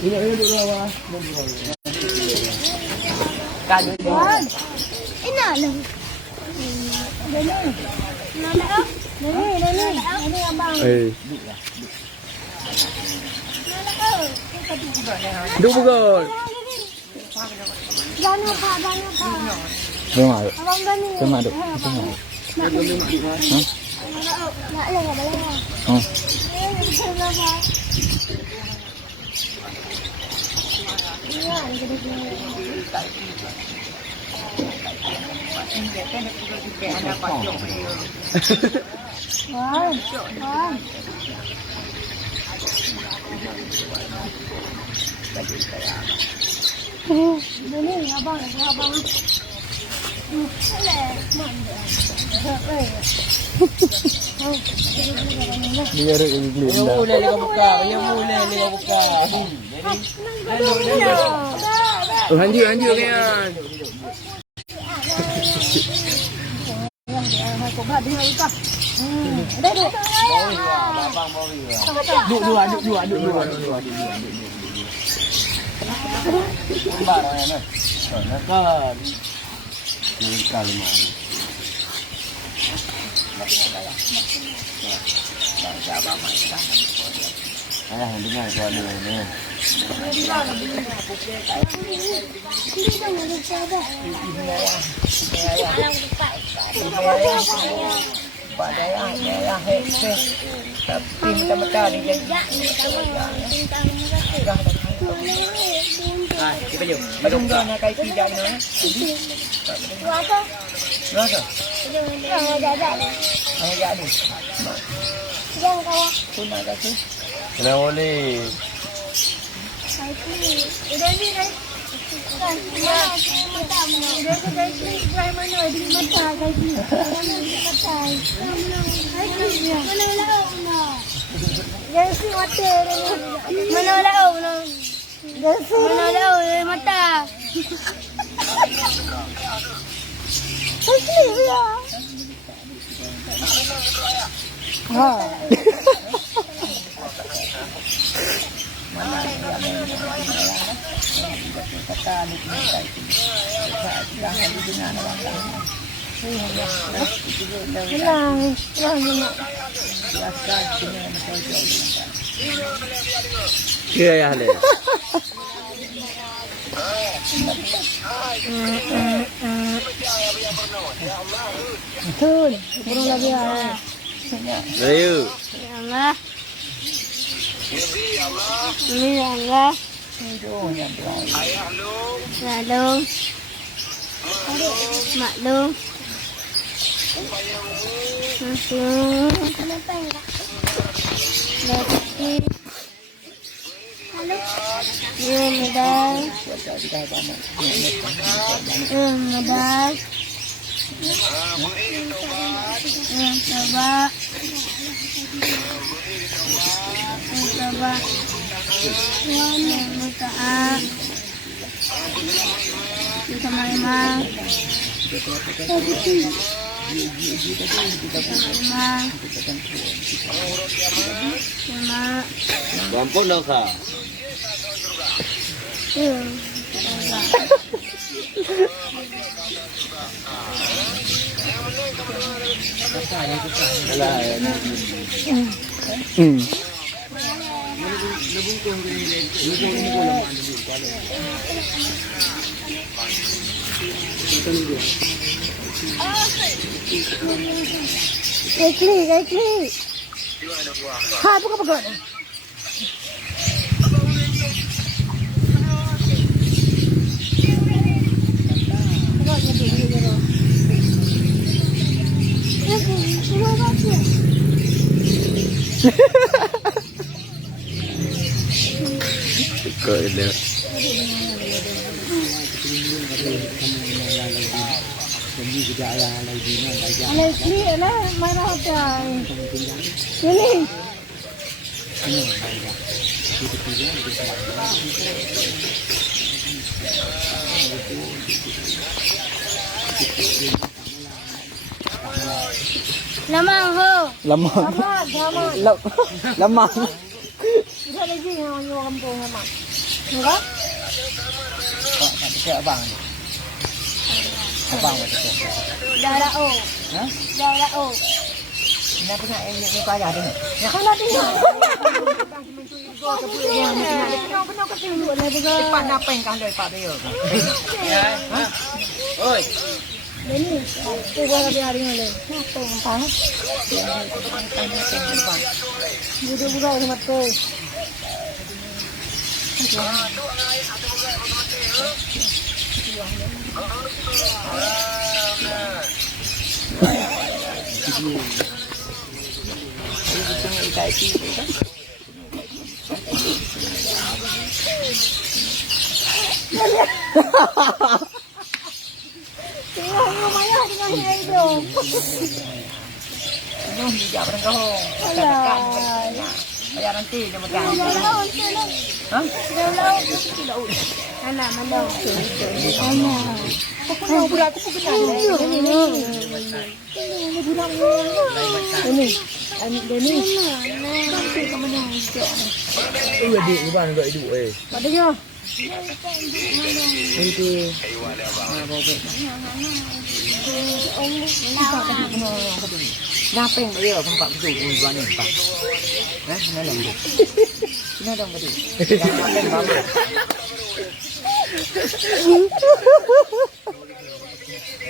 Ini duduk bawah. Kan. Ina lang. Ini abang. Duduk pukul. Jangan pak. Tengok. Abang gani. Tengok duk. Tengok. Nak boleh. Oh. Ini abang. Dia ada geli dah. Boleh dia buka. Yang boleh dia buka. Oh, anjir kan. Dua. Kan. Ini kali mana? Ayah dengar suara ni. Kita jom. Belum dah nak kait pijak ni. Berapa? Berapa? Jangan ada. Ayah ni. Jangan kawan. Pun nak kasi. Kena boleh. Udah ni guys. Kan, mata mana? Udah tu guys, try mana di mata guys ni. Mana di mata? Mana lah? Guys, mata ni. Mana lah? Guys, mana lah mata? Asli dia. Ha. Kira ya le. Betul. Kurang lagi ya. Ayo. Ya Allah. Ya Allah. Maklum. Kenapa enggak? Lagi. Halo. Ya, medal. Medal. Coba. Minta A. Sama Imam. Ampun dah kah? Kekli. Ha, buka. Kau dia. Kekli lah, mana hotel? Ini. Lamang ho. Lamang. Lamang. Lamang. lagi yang orang kampung memang. Enggak? Kok tak cek abang. Abang macam tu. Darah O. Ha? Darah O. Nak tengok ni kau ayah tengok. Kalau tengok. Kenapa kau tengok lah juga. Cepat nak peng kau dah pak dia. Ha? Oi. Ini, tu gua lagi hari ni. Apa yang kau? Duduk juga sama tu. Tengok lumayan dengan hidung. Ini hijab orang kau. Alah. Bayar nanti dia makan. Ha? Alah, malau. Alah. Aku budak aku kenal. Ini budak ni. Ini. Sampai ke mana hijau. Adik ni bang duduk hidup Pada dia. Itu. Kenapa yang dia tempat betul buat ni pak? Mana dah betul? Mana dah betul? Yang apa?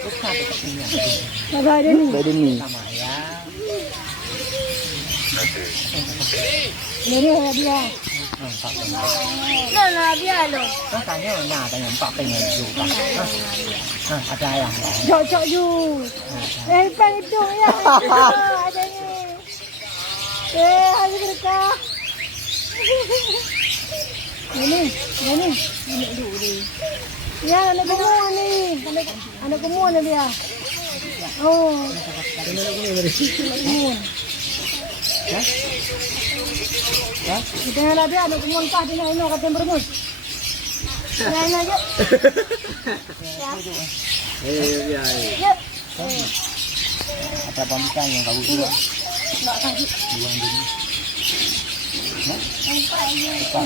Bukan ini. Ada ni. Ada ni. Sama ya. Ni dia. Nah, dia lo. Kan tanya nak tanya empat pengen juga. Ada yang. Cok you. Pang itu ya. Ada ni. Hari berkah. Ini dulu ni. Ya, anak gemuk ni. Anak gemuk ni dia. Oh. Gemuk. Ya? Kita nak dia anak gemuk entah dia nak kata bermus. Lain aja. Ya. Ya. Ada pamitan yang kau buat. Nak kasih. Buang dulu.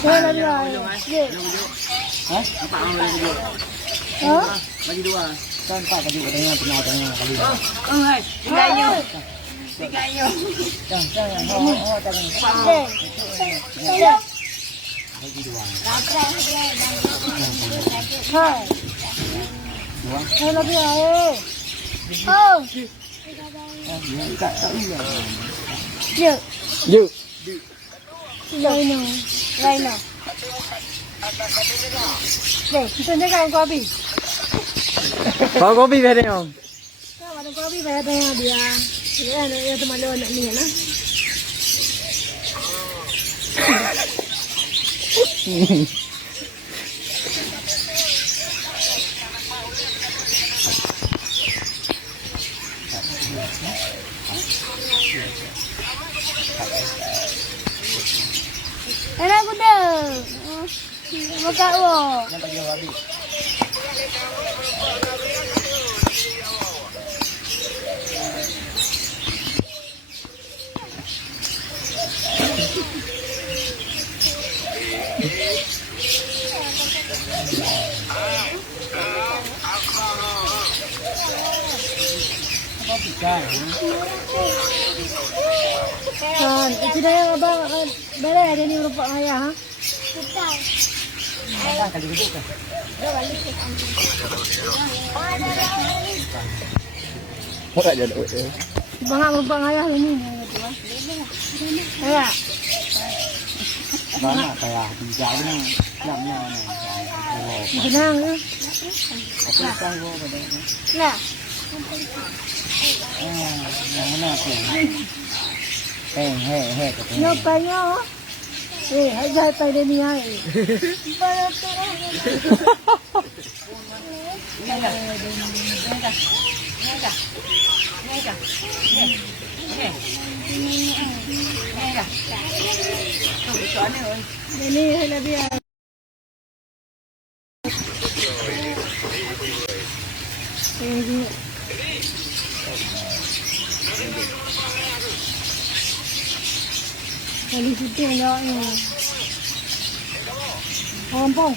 Dah lah. Ya. Ha? Apa orang boleh duduk? Ha? Bagi dua. Kan pak tadi katanya pernah tanya kali. Hai. Tiga Jangan. Oh, jangan. Ya. Bagi dua. Hai. Dua. Hai lebih ai. Oh. Tak iya. Ya. Yuk. Lain. Kita jangan kau habis. Kau kopi dah tengok. Kau ada kau habis bayar dia. Ya tu malu nak ni lah. Enak kuda. Buka wo. Yang bagi habis. Apa bicara? Kan, itu dah yang abang balai ada ni rupak ayah ha. Betul. Ada kali duduk kan? Apa aja duduk. Bangak rupak ayah ni. Ya. Mana kayak bicara ni? Namanya mana? Senang ke? Apa tahu pada? Nah. Yang mana tu? Hei, katanya. Nyopanya. Ajar pada ni ai. Pada tu. Ini lebih. Kali syuting dah ni. Kampung.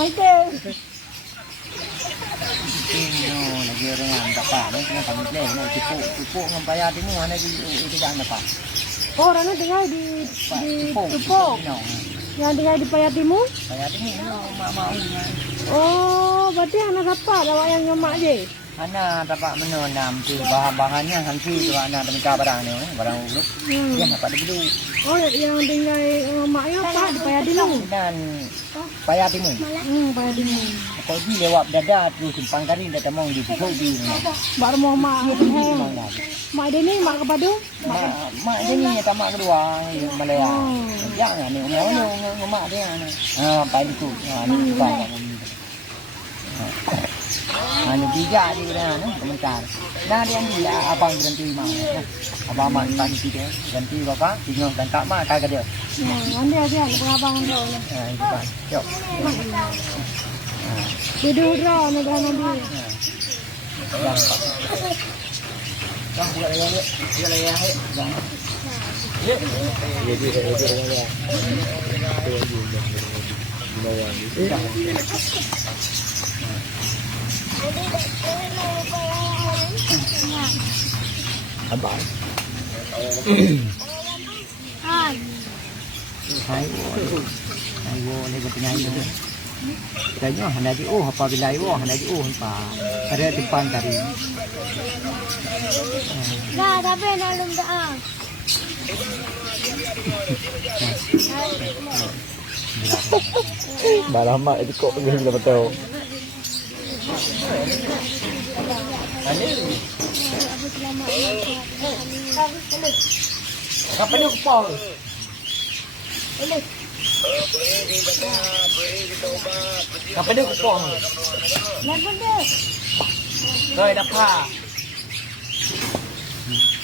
Okey. Ini lagi orang yang dapat ni kena kami play ni cukup membayar timu mana itu jangan dapat. Oh, orang ni tinggal di Tupuk. Yang tinggal di Payatimu? Bayar timu mak Oh, berarti anak dapat awak yang nyomak je. Ana dapat menanam tu bahan-bahannya hanti tu ana temika barang ni barang urut. Dia dapat dulu. Oh, yang tinggal nyomaknya apa di Payatimu? Dan bayar timu. Payatimu. Kau di lewat dada tu simpang kari dah temong di Pukau di ni. Baru mau mak heng. Mak dia ni mak kepadu. Mak dia ni tamak kedua Malaya. Jangan ni mak dia ni. Pai tu. Ni pai. Anu bijak dia dah komentar. Dah dia ni abang berhenti mau. Abang mak tadi dia berhenti bapa tinggal dan tak mak kagak dia. Nanti aja abang dia. Itu kan. Jom. Duduk dah negara Nabi. Bang buat lagi. Buat lagi ya. Bang. Ya. Abang. Hai. Ni bertanya ni. Tanya hendak di apa bila hendak di apa. Ada depan tadi. Dah, tapi nak lum dah. Lama itu kok belum betul. Apa ni kupal? Apa dia kupal? Lagu dia. Rồi đập hà.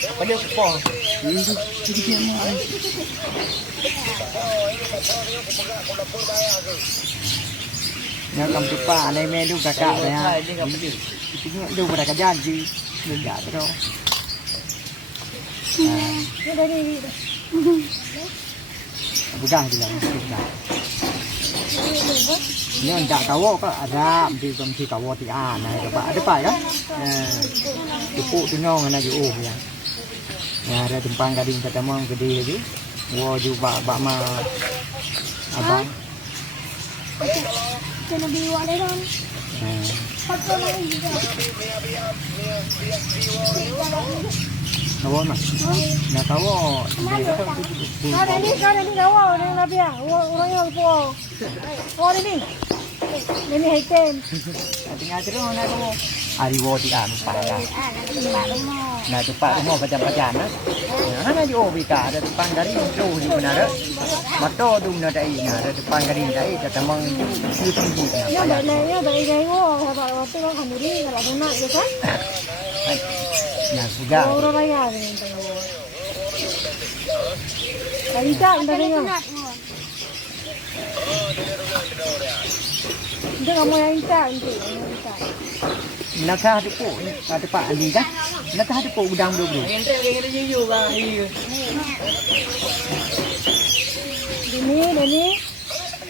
Apa dia kupal? Nhà cầm chụp pa này mẹ đu cả này ha. Đu pada kerjaan sih. Benda tu. Dia dari. Bukan je lah. Ni tak tahu ke ada di komisi tahu ti nah dapat ada pak kan. Cukup tengok nak ju ya. Ya ada tumpang gading ketemang gede lagi. Wo ju bak ma abang. Kena biwa dia kan. Patut lagi juga. Tahu mas? Nak tahu. Kau ni kau orang Nabi ah. Orang yang po. Oh ni. Ini hitam. Tinggal terus nak tahu. Hari wo ti lupa dah. Nak cepat rumah pajan-pajan nah. Hana di obika ada depan dari itu di benar. Mato dum na dai na ada depan dari dai tetemang itu tinggi. Ya baiknya baik wo. Kalau waktu kau kamuri kalau nak je kan. Ya sudah. Orang raya ni. Kali tak dari ni. Dia kamu yang ingat nanti. Nak ada po, ada pak Ali kan? Nak ada po udang dulu.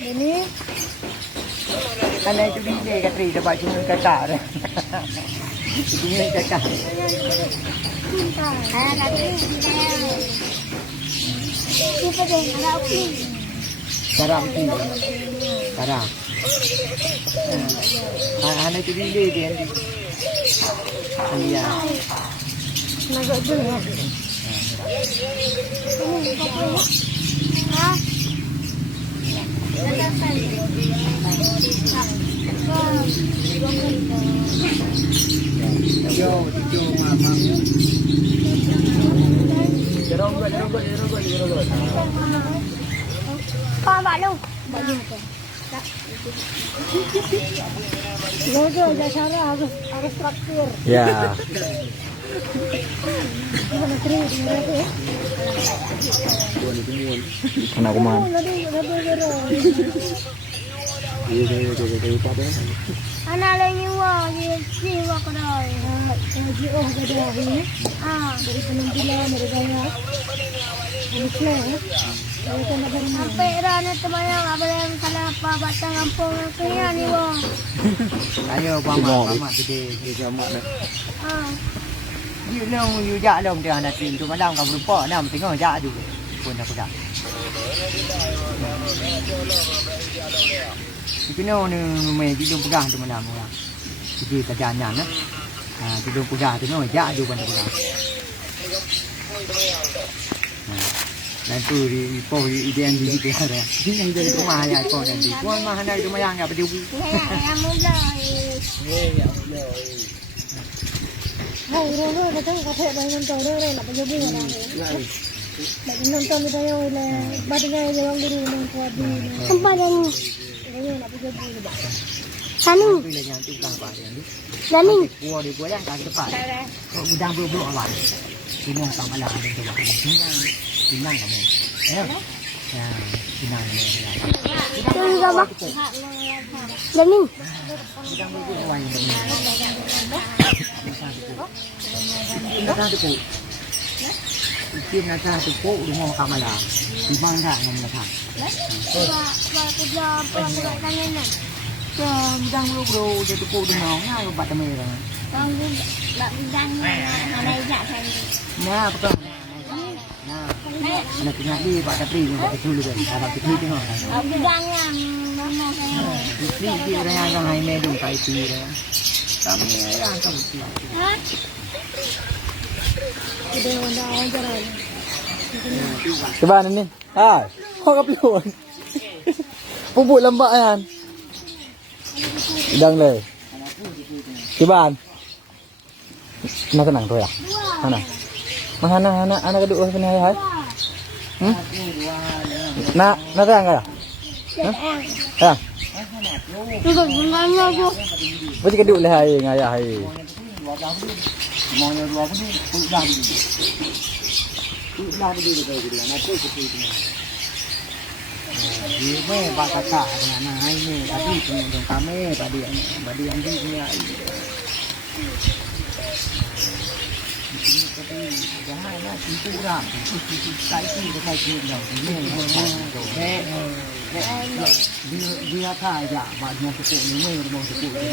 Ini. Karena itu dia kata dapat cuma kata dah. Ini kata. Garam tu. Garam. Anak tu dia. Iya. Nak tu ya. Kau balu. Logo dasar harus traktir. Ya. Mana teri ni? Anak kuman. Anak lagi wah, ni wah kedai. Lagi kedai ni. Dari penampilan dari banyak. Ini Sampai dah nak terbayang apa yang salah apa batang kampung kaya ni bang. Ayo pamat gede. Dia mak dah. You ja long dia nak tin tu malam kamu lupa nam tengok ja tu. Pun aku dah. Kena ni main di dalam pegang tu malam orang. Jadi kerjaan na. Di dalam pegang tu no ja tu pun aku dah. Nanti ipo idean di situ ada. Ini yang jadi rumah ya ipo nanti. Kau mah hendak rumah yang apa dia? Yang muda. Hai, rono datang kafe bangun tahu deh, nak pergi bunga nanti. Nonton kita yang ini, badannya yang guru yang kuat di. Tempat yang ini nak pergi bunga. Saning. Yang tu dah apa yang ni? Saning. Gua yang kan cepat. Kau udang belum awal. Ini yang sama lah dengan tu. Pinang kamu. Ya. Pinang ni. Tunggu apa? Saning. Udang belum awal ni. Nak tu pun. Kim nak tu pun rumah kamala. Di mana yang nak? Kerja apa tanya nak? Udang belum jadi pun rumah ngah buat temera. Tanggung tak bidang ada ijak saya. Nah, betul. Nah. Anak punya di Pak Kapri yang kita dulu kan. Abang kita tengok. Bidangnya mana saya? Di orang yang hai medung kai pi dah. Kami yang kamu. Hah? Sudah orang jalan. Coba ni. Ah, kau kapluan. Pupuk lembak kan. Dang le. Coba. Nak senang tu ya. Mana? Mana anak kedua sini hai. Nak senang ke? Ya. Juga bunganya tu. Macam kedua le hai ngaya hai. Mau yang dua pun sudah dulu. Sudah dulu dia nak tu tu. Ini bak kakak dengan hai ni tadi dengan kami tadi yang di ni. Jangan nak tipu orang. Kai tu kai tu dah. Ni dia kaya ya, macam tu ni memang tu ni.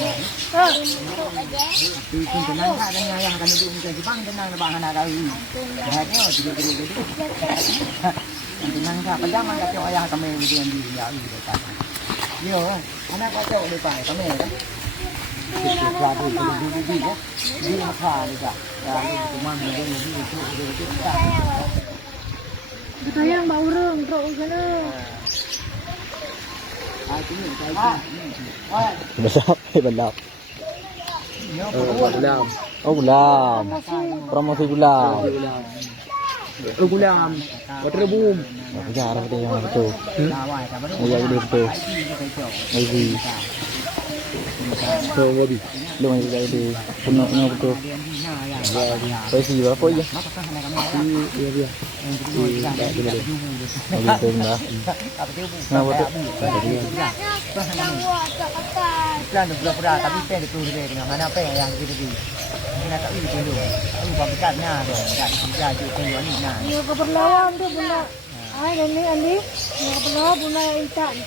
Tapi tenang tak dengan yang akan duduk di Jepang tenang bang anak kau. Hanya juga. Tenang tak pajama kat ayah kami di ya dekat. Yo, anak kau depan kami kan. Kita dulu ya. Dia apa juga. Cuma dia itu Kita yang bau reng terus sana. Besar, balap. Gulam. Oh, gulam. Promosi gulam. Gulam. Water boom. Jarang kita yang itu. Ya, itu. Lagi. So, wabi. Lumang juga itu. Penuhnya betul. Pasti berapa ya? Iya dia. Betul dah. Nah, betul. Plan pura-pura tapi pen itu dengan mana pen yang gitu di. Mungkin tak ini dulu. Aku pabikatnya tu. Tak kerja je pen ni nah. Ni keperluan tu bunda. Ini Andi. Ni keperluan bunda intak ni.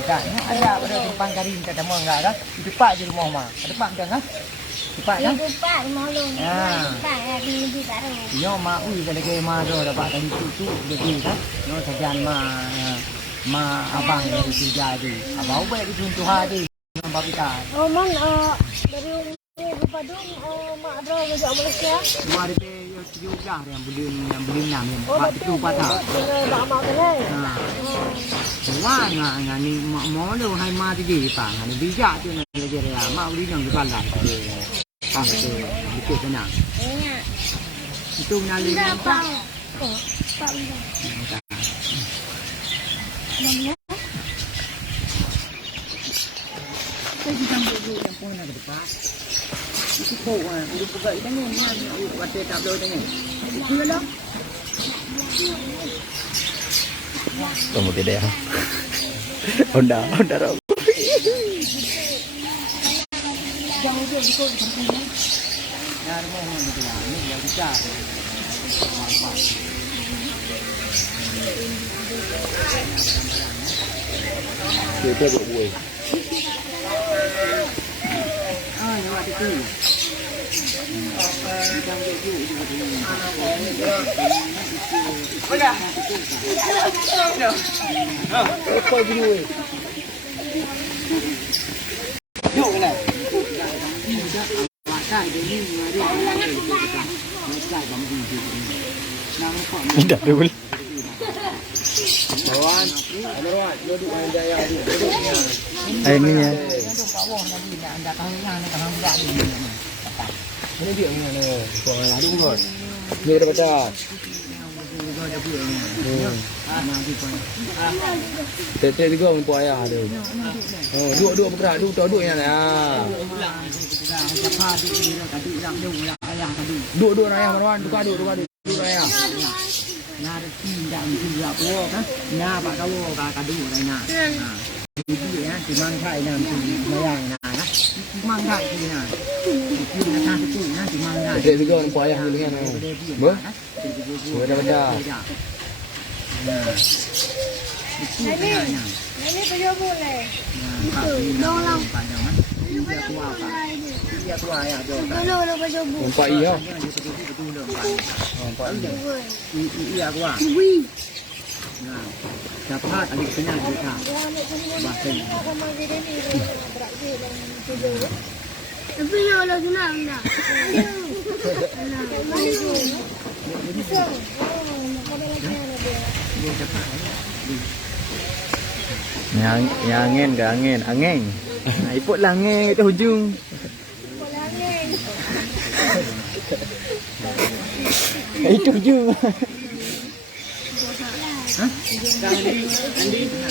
Intak ni ada pada tempang kari kita temu enggak kan? Itu pak je rumah mah. Ada pak dah kan? Cepat kan? Cepat malu. Cepat ya di baru. Yo mak ui kalau ke mak tu dapat tadi tu jadi kan? No sekian ma abang yang kerja di. Abang baik di tunjuk hadi nampak kita. Oh man dari Padung mak ada kerja Malaysia. Cuma ada juga yang belum nam yang pak itu patah. Tak mak kan. Cuma ngani mau lu hai ma tu je pak ngani bijak tu nak kerja dia. Mak beli yang depan lah. Ah tu ikut sana. Itu nali. Pak. Namanya? Kita jangan dulu yang pun nak dekat. Itu kau udah buka itu ni waktu tablo tu ni. Itu lah. Kamu tidak ya? Honda raw. Jangan dia ikut ni. Nah, mau ni tu lah. Ni yang bicara. Kita buat buih. Lewat itu. Apa buih? Yuk lah. Pakai dia ni dia. Pakai kamu ni. Nama kau. Tidak dulu. Kawan, Marwan, duduk main jaya dia. Duduknya. Ini ya. Duduk kat bawah tadi nak anda kau yang nak kau budak ni. Ini dia ni mana? Kau lah duduk kot. Ni ada baca. Nanti kau. Tetek juga untuk ayah tu. Oh, duduk bergerak, duduk yang lah. Siapa dia tadi nak duduk ayah tadi. Duduk ayah Marwan, duduk ayah. Nah, ada tindak juga po kan. Nah, pak kau kadu đây nè. Cái á thì mang thai làm thì mayang nè á. Mang thai thì nè. Thì là ta cái nè thì mang thai. Tetek juga untuk ayah dulu kan. Ber? Ada baca. Nah. Itu nè. Ini pejabu le. Nah, dong lang. Dia tua apa? Dia tua ya, dia. Dulu pejabu. Nampak iya. Nampak iya. Iya gua. Nah, dapat ada kena kita. Bahkan. Tapi kalau senang nak. Dia dapat. Yang angin. Nah, ikutlah angin ke hujung. Itu hujung. Hah?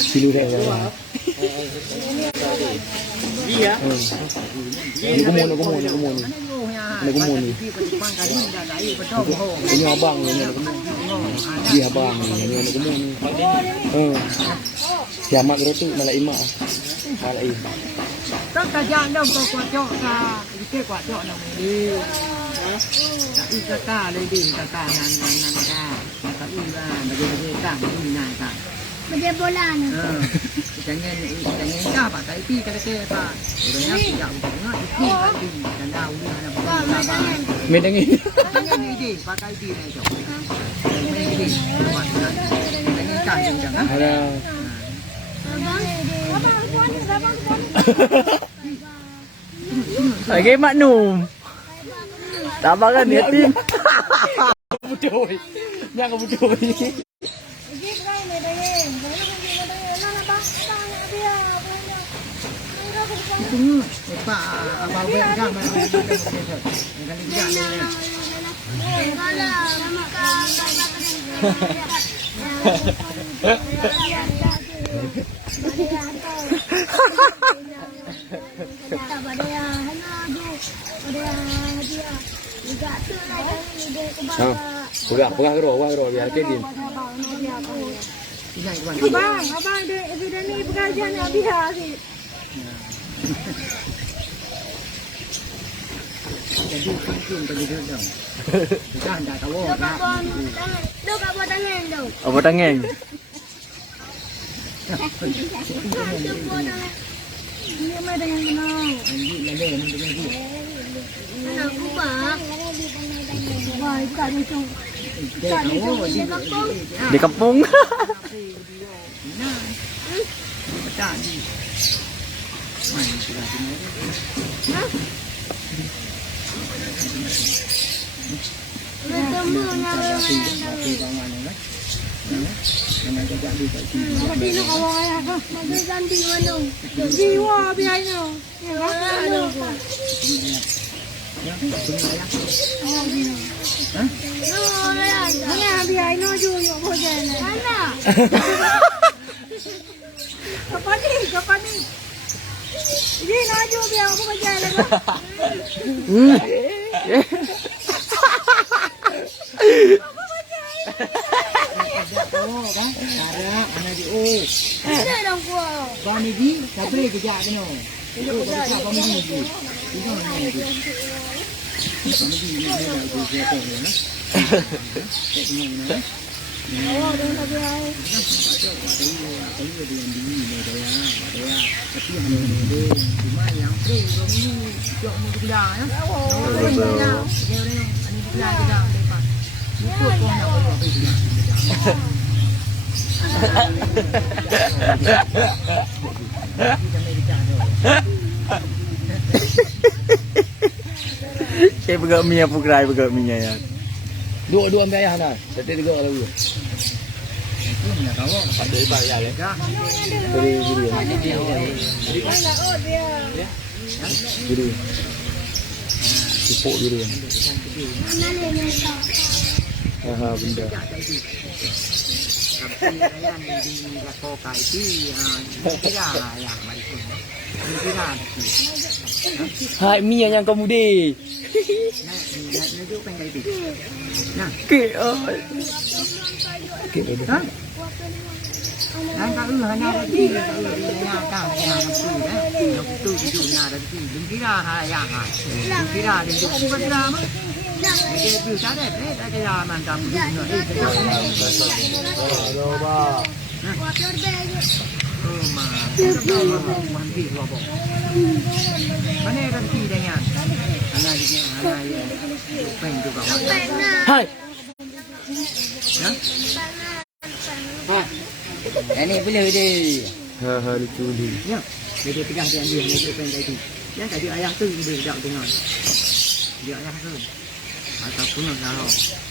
Silu dah. Dia. Ini kumon. Ini kumon ni. Ini abang ni. Dia abang ni. Ini kumon. Kiamat berarti malah imak. Malah imak. Tất cả dạng đâu có quả trọ cả cái quả trọ nào mình đi cả đây đi cả nan cả đi ra mà đi cả đi này cả Macam bola ni. jangan dah pak kai pi kata ke pak orangnya tidak bunga itu dan tahu ni ada apa Main angin. ini di pakai di ni jom main di buat ini cari jangan Ada. Lagi maknum. Tabak kan dia tim. Budoy. Yang budoy. Tunggu, pak abang wen kan mana kali jalan Pegang ke roh biar dia diam. Abang dia ni pekerjaan nak biar sih. Jadi mungkin begitu dong. Kita hendak tahu. Duk kat bawah tangan tu. Apa tangan? Ini mah dengan kenal. Ini lele ni dengan dia. Anak kubah. Wah, ikan macam. Dia tahu Di kampung. Nah. Betul ni. Main sudah sini. Bertemu nak Apa dia nak awak ayah kah? Macam ganti mana? Jiwa biaya. Ya, apa? Mana biaya no juga boleh. Mana? Kapan ni? Ini naju biar aku baca lagi. Oh, kan? Ada anak di oh. Ada dong gua. Bang ni di, tak boleh kerja kan no. Itu kerja bang ni di. Itu ni di. Bang ni di ni dah kerja tu ni. Oh, dengan tapi ai. Cuma yang free tu ni jok mu gila ya. Oh, Dia ni gila gila depan. Muka kau nak buat apa gila. Saya pegang mi apa kerai pegang mi ya. Dua ambil ayah dah. Tadi tiga lagi. Ini nak tahu. Ada ibarat ya. Dah. Jadi jadi. nak oh dia. Jadi. Sipuk jadi. Mana ni Aha benda. Tapi ayam di lakokai itu kira ya mari pun. Kira Hai mi yang kamu deh. nak duduk pengen itu. Nah, Ke. Ke dah. ha? Dan kalau hanya rezeki, kalau dia kah yang tu dah, yang tu hidup nak rezeki. Kira ya ha. Kira dia tu bukan drama. Dia tu sadar tak kira mantap dunia. Coba. Oh mandi apa? Mana rezeki dia? Anak dia pengen juga. Hai. Ha? Ini boleh dia. Ha lucu ni. Ya, dia pegang dia pengen itu. Ya, tadi ayah tu dia dak dengar. Dia ayah tu. Ataupun kalau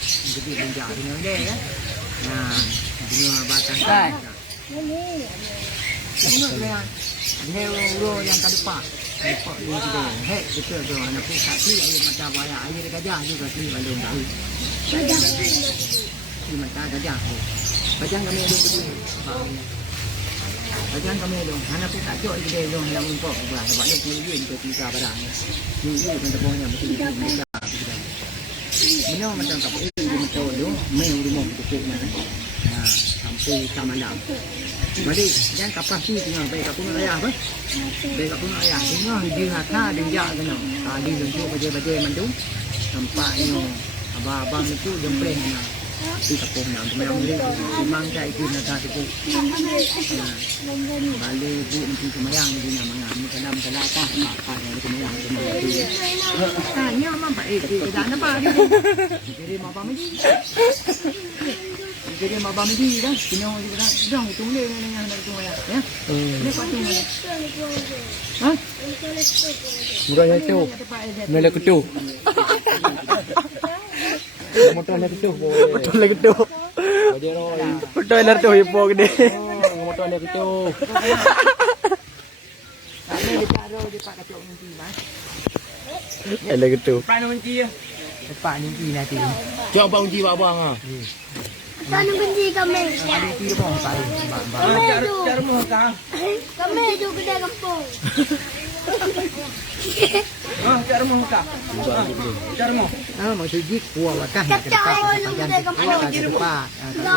jadi penjara dengan dia ya. Nah, dengan batang kan. Ingat dia. Dia orang yang tak lupa. Lupa dia juga. Hei, betul tu anak pun tak sih ayat macam ayah dia gajah juga sini balung tahu. Di mata gajah. Gajah kami ada tu. Gajah kami ada. Anak pun tak jauh dia dong yang umpuk. Sebab dia punya tu tiga barang. Ini kan tepungnya betul. Minum macam apa ini betul tu, main rumah cukup mana, sampai malam. Jadi jangan kapas tu tengah baik aku nak ayah apa? Baik aku nak ayah. Tengah dia nak dia kena. Tadi tunjuk baje-baje mandu. Nampaknya abang-abang itu jempleng kena. Di kapung nak memang dia memang cai itu nak cukup. Balik bu nanti kemayang dia nak mangan. Ni kadang kelata apa yang kemayang itu. Tanya mampak keadaan apa dia. Jadi mampak mesti. Jadi mampak mesti dah. Kena juga dah tunggu dengan tu ya. Ya. Ni patut mana? Ha? Murahnya tu. Mela ketu. Motor nak ketu. Motor lagi ketu. Dia roy. Motor lagi ketu ipo gede. Motor lagi ketu. Kami ditaruh di pak kacau nanti mas. Lagi ketu. Pak nanti ya. Pak nanti nanti. Coba unji abang ah. Sana benci kami. Ada ti bang pak. Cara mau kah? Kami tu kedai kampung. Cara mau kah? Cara mau. Maksud jik kuah wakah. Kacau lu kedai kampung.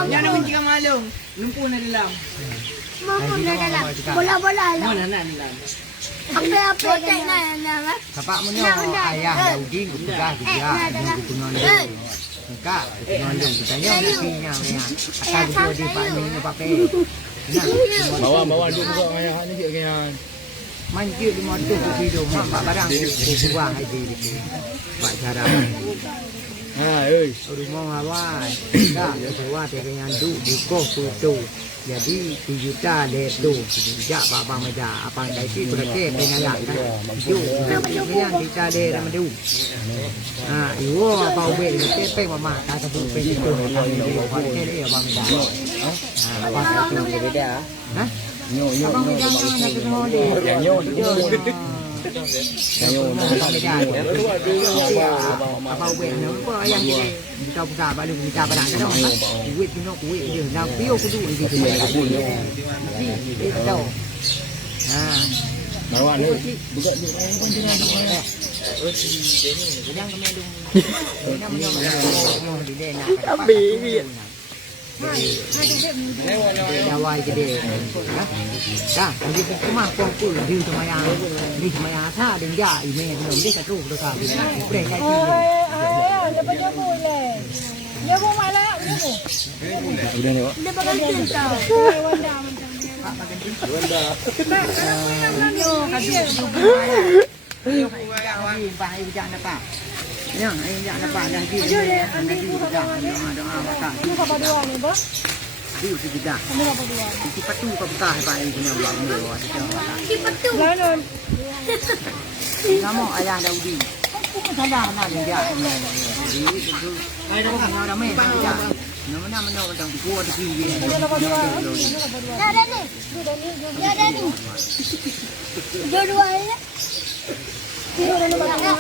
Jangan benci kamu malung. Lumpur na dalam. Mampu dah dalam. Bola-bola lah. Mana nak dalam? Apa-apa nak. Bapak menyo ayah Daudi gugah dia dengan dia. Enggak, dengan dia tanya nafinya ya. Asal dia di Pak ni apa pe. Bawa duk juga ayah ni je kan. Manjir di motor tu hidup mak barang tu buah hai di. Pak cara. Rumah awak. Tak, sewa dengan du di kos tu. Jadi 2 juta dia tu. Jak apa macam apa dah itu berarti pengayak kan. Itu yang kita dia madu. Iwo apa ubek tepe mama tak tahu pe itu orang dia buat dia apa macam. Apa tu beda. Nyo apa ubek apa yang kita buka baru kita barang kan duit punya duit je nak piu kudu di situ tahu Bawa ni. Buka ni. Jangan kemedung. Tapi ni. Jawai gede. Dah, jadi cuma pokok di semayang. Di semayang sa dan ja ime belum dia satu tu kan. Boleh kai tu. Dapat jago le. Dia mau malah, dia mau. Udah nih, Pak. Dia bakal cinta. Wanda macam ni. Wanda. Yo kadu juga. Yo kuai bahai bijak apa. Yang bijak apa dah di. Andi juga ada apa. Ini apa dua ni, Bang? Itu juga. Ini apa dua? Itu patu kau buka bahai punya buat ni. Patu. Lalu. Kamu ayah Daudi. Salah nak dia. Ai dah kan dah main dia. Nama-nama macam gua di sini. Ini apa dua? Ini apa dua? Ada ni. Ada ni. Dua-dua ya. Ini apa dua?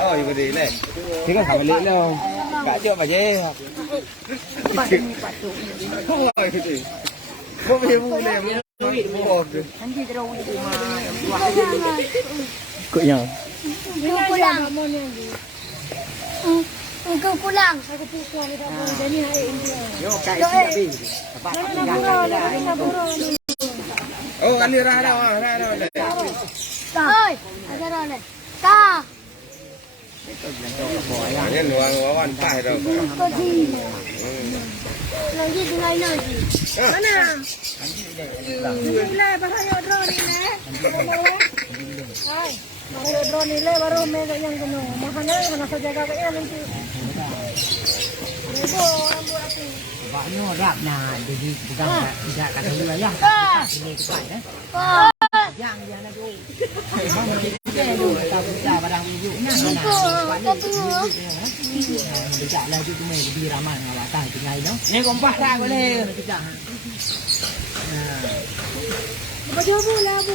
Oh, ibu dia leh. Dia kan sama leh lah. Kak jom aja. Không lời thì không biết mua này mua bột rồi. Cự nhau. Pulang. Engkau pulang. Aku pulang ni tak boleh. Jadi hari ini. Yo kai tapi. Apa Oh, kali rah dah, rah dah. Oi, ada orang ni. Ta. Ini luang lawan tai dah. Pergi. Lagi dengan lagi. Mana? Nilai bahaya drone ni leh. Hai. Bahaya drone ni leh baru mega yang kena. Mana nak jaga ke yang nanti. Ibu ambil aku. Banyo rap nah jadi bukan tidak kata dulu ya. Ini cepat ya. Yang dia nak tu. Kita dulu tak bisa barang wujud nah. Tidak lah itu cuma di ramai awak tahu tinggal dah. Ni kompas dah boleh. Tidak. Baju bu lah bu.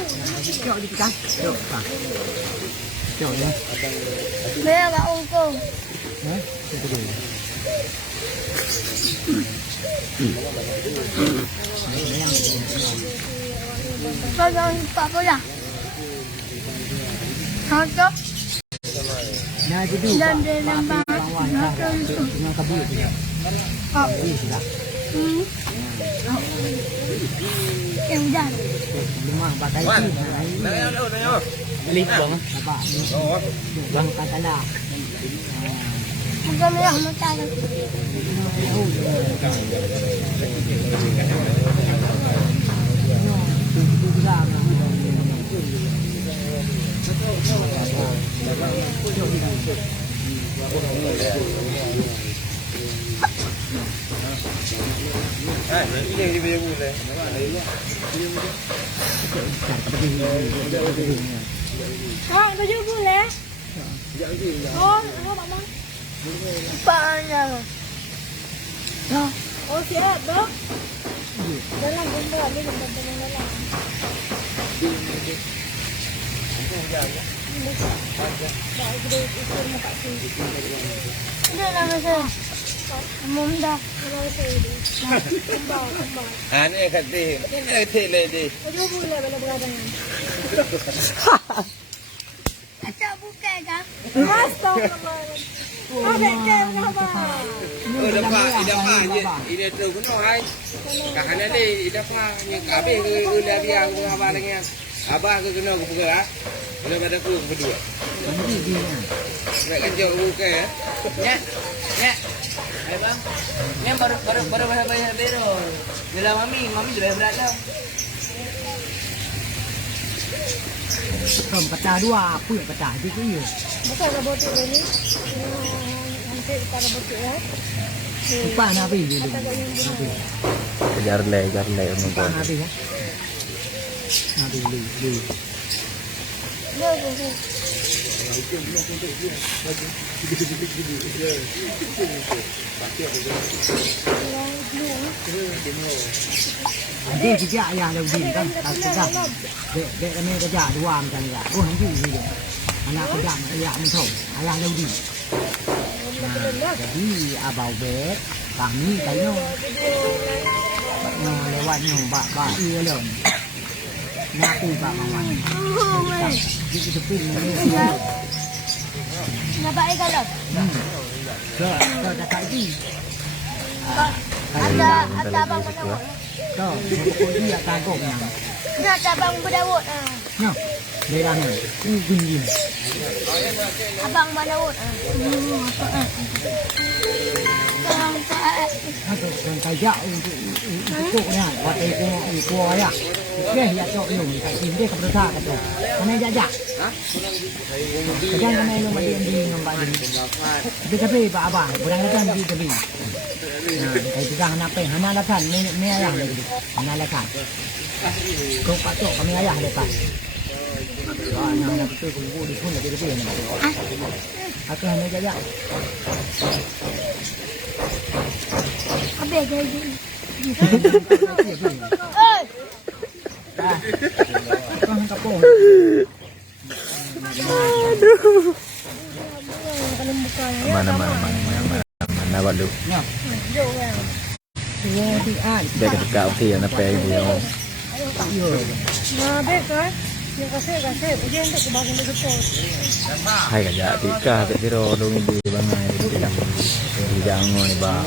Jom di kita. Jom pak. Jom ya. Mereka kat Ongkong. Itu dulu. Kau jangan lupa apa ya? Cocok. Nah jadi. Dan dia lembab. Cocok itu. Dengan kabut dia. Kau. Ini sudah. Yang hujan. Memang pakai ini. Beli bang. Apa? Bang kata lah. Bukan merah mata. Ini dia boleh. Kau baju boleh? Oh, mama. Banyak. Oh, siap, dok. Dalam gambar ni gambar dalam. Ini nama saya. Munda. Ni kata ni thik le di. Baju boleh bela beradang. Kacau bukan kan? Astagfirullah. Ada kem apa? Dapat je. Ini tu guna hai. Kahana ni dapat ni kabe ke lagi yang abah lagi. Abah ke kena ke buka ah. Kena pada aku berdua. Nak kerja buka ya. Ya. Hai bang. Ni baru bayar bero. Bila mami sudah berat dah. Pecah dua, apa yang pecah itu je. Bukan robotik ni. Hampir pada robotik ya. Lupa nabi dulu. Jarle Lupa nabi ya. Nabi dulu. Ada juga ayah Daudi kan, tak sudah. Dek kami kerja dua macam ni lah. Oh nanti ni. Anak kerja ayah mentok, ayah Daudi. Jadi abang bet kami kayu. Lewatnya bak iya lem. Naku bak mawan. Jadi depan ni. Nabae galot. Ke dah tak lagi. Ada abang menawut. Ke pokok dia kagok yang. Ada abang berdawut. Nah. Daerah ni. Gini. Abang menawut. Aku kan kajak untuk ni. Buat ikut ya. Okey, ya cok ni. Kat sini dia ke berita kata. Mana jajak? Kadang kena lu mandi di nombak ni. Tapi abang, kurang datang di tepi. Nah, kai tiga anak pe, anak lakan, ni ayah lagi. Anak lakan. Kau pak cok kami ayah lepas. Anak betul kumpul di pun lebih ni. Aku hanya jajak. Habis gaji. Kau kapung. Mana buat lu? Nya. Dua tiga. Dia ketika okey yang apa yang dia. Nah, betul. Yang kasih, ujian tu kebagian betul. Hai kerja tika tak kira dong di bangai di dalam di jangan ni ba.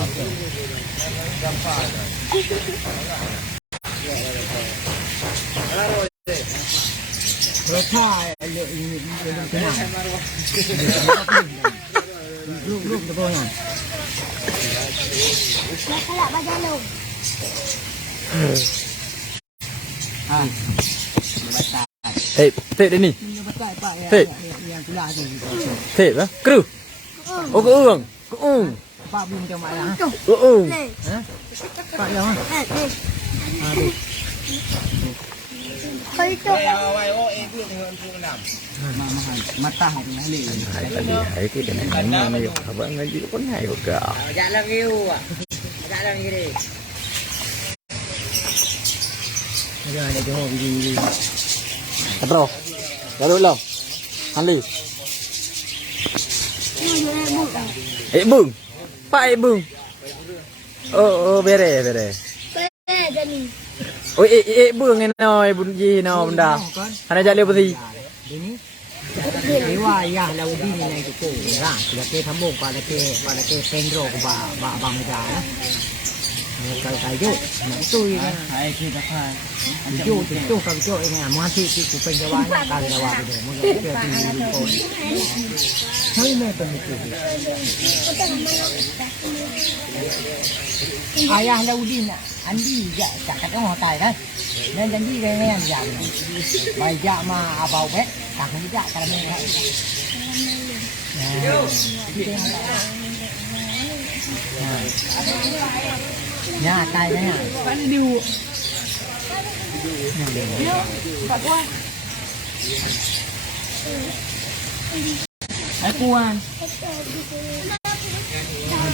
Berapa ini kena? Grup tu boleh. Nak kalak baca lu. Ah. Hei, teh dia ni. Teh. Yang pula tu. Teh lah. Kru. Oh, ke urang. Ke Pak belum macam mana? Oh. Ha? Pak yang mana? Kau itu. Mata hati mahli. Tadi hari kita nak ni abang ngaji pun hai juga. Jalan riu ah. Jalan kiri. Ada johor biji. Atro. Lalu lam. Hanli. Bung. Pak bung. Oh, bere. Kau jadi. Oh, bung enoi bun ji no benda. Ana jale putih. Ini dewa ya laudi ni naik tu lah. Kita ke thambung pada ke pendro ke bang ja lah. Kalau kayu, nak tu ni. Hai kita kan. Itu kalau ini masih tu penjawaan kalau jawab itu. Mungkin kita di pun. Saya ni pendidik. Ayah laudi nak andi ja cakap orang tai kan. Nên janji cái này làm giảm bài dạ mà vào bếp cả không dạ cả mình vậy nhà tay đấy à vẫn điêu đấy cô ăn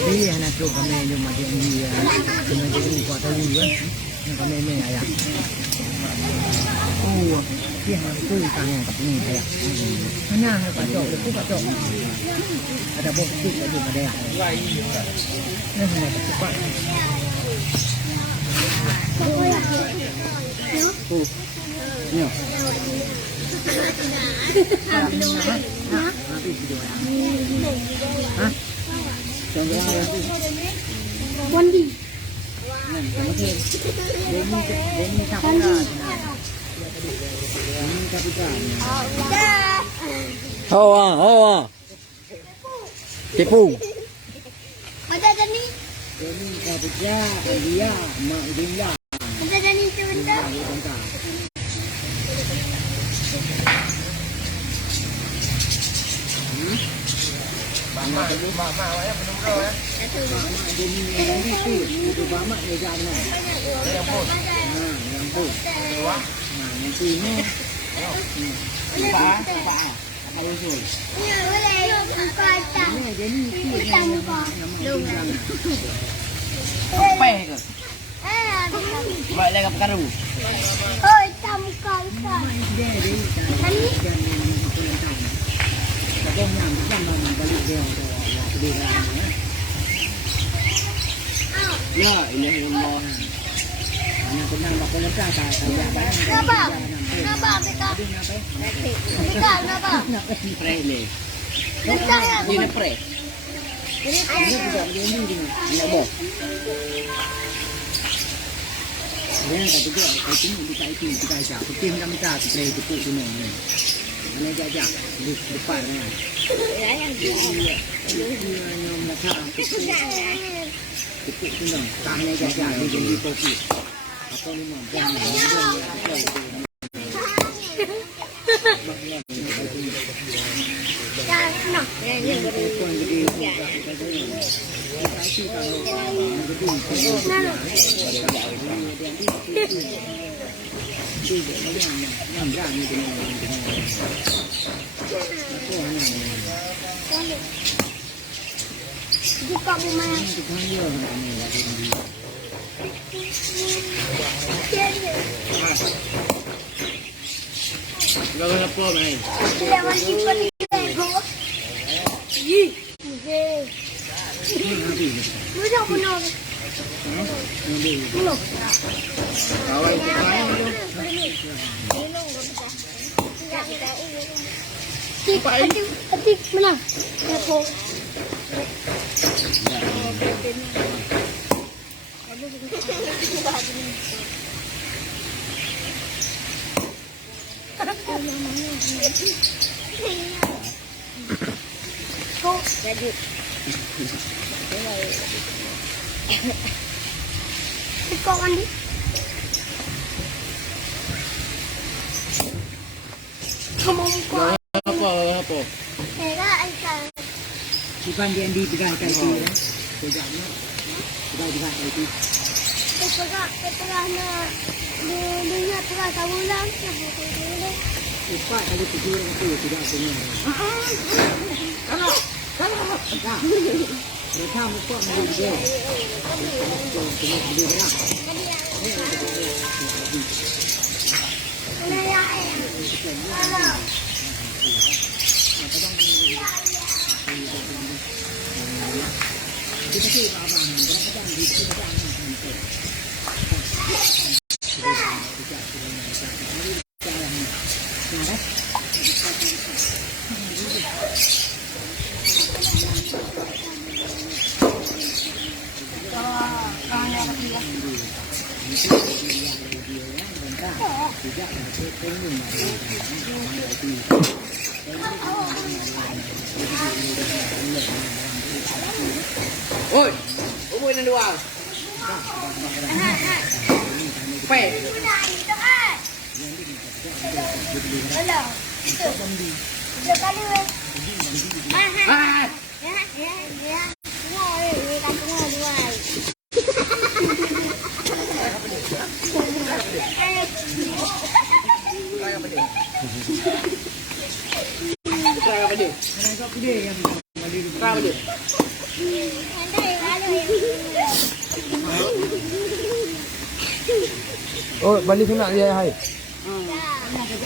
đi là chụp cái này nhưng mà chuyện gì thì mình chỉ có tao gì á cái này này à cái hàng cứ càng ngày càng nhiều vậy à nhà hay phải trộn được cũng phải trộn ada bột thịt ở vùng đây à nên này các bạn nhiều Quân đi. Oh. Tipu. Ada jadi. Jadi kerja dia mak dia. Ada jadi sebentar. Mak ya belum bro ya. Itu bamak dia jalan. Yang pun. Yang pun. Yang ini. Pak. Kalau tu. Ni boleh buka tak. Ni jadi Kita buka. Apa ke? Buat lagi perkara. Oh, kita buka. Kami Ya, ini Allah. Hanya tenang bakal letak tak Kenapa? Kenapa? Pika. Kenapa? Pray Dia nak pre. Ini juga dia ni nak boh. Dia nak juga itu kita ajak. Kita nak minta pre itu tu ni. Mana ajak di depan ni. Nyom nak tak. Itu tu ni. Tak hanya ajak di jadi kopi. Apa ni mampu. Buka rumah. Lawan apa mai? Dia masih pergi lego. Mudah benar. Belum. Kawan Atik menang. Aku. Kau jadi. Kau kan di. Kamu kau. apa? Saya akan. Bukan dia di pegang itu ya. Pegangnya. Pegang itu. Pegang nak. Dia pegang sabulan. Cepat tadi pikir itu tidak punya. Kalau. Mereka muka mesti dia. Oi, umur yang dua. Pe. Hello. Sekali weh. Ah. Ya. Ngoi, kata ngoi. Try apa dia? Try apa dia? Oh, balik kena dia hai.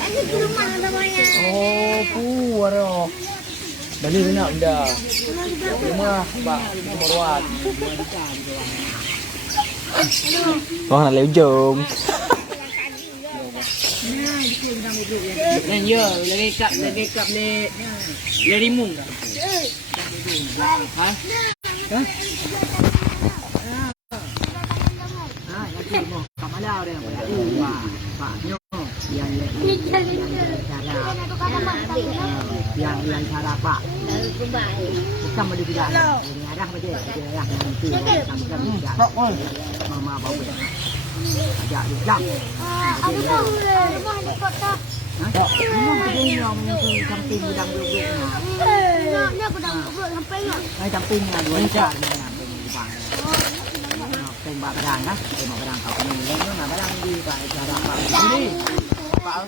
Ini ke rumah namanya. Oh, puara. Balik kena dah. Rumah bak meruat. Wah, nak lejong. Dan ya, lagi kap ni limung. Ha? Ha? Nanti mau kamalau dia. Pak nyo. Yang cara Pak. Bukan boleh tidak. Ada apa dia? Dia nanti sampai mama bawa. Ajak dia jam. Aku tahu rumah di kota. Memang dia yang camping udang duduknya. Ni aku dah duduk sampai nak. Campingnya 2 jam ni camping di depan. Tembak pedang dah. Tembak pedang kau ni. Mana pedang di Pak cara Pak. Ini. Pak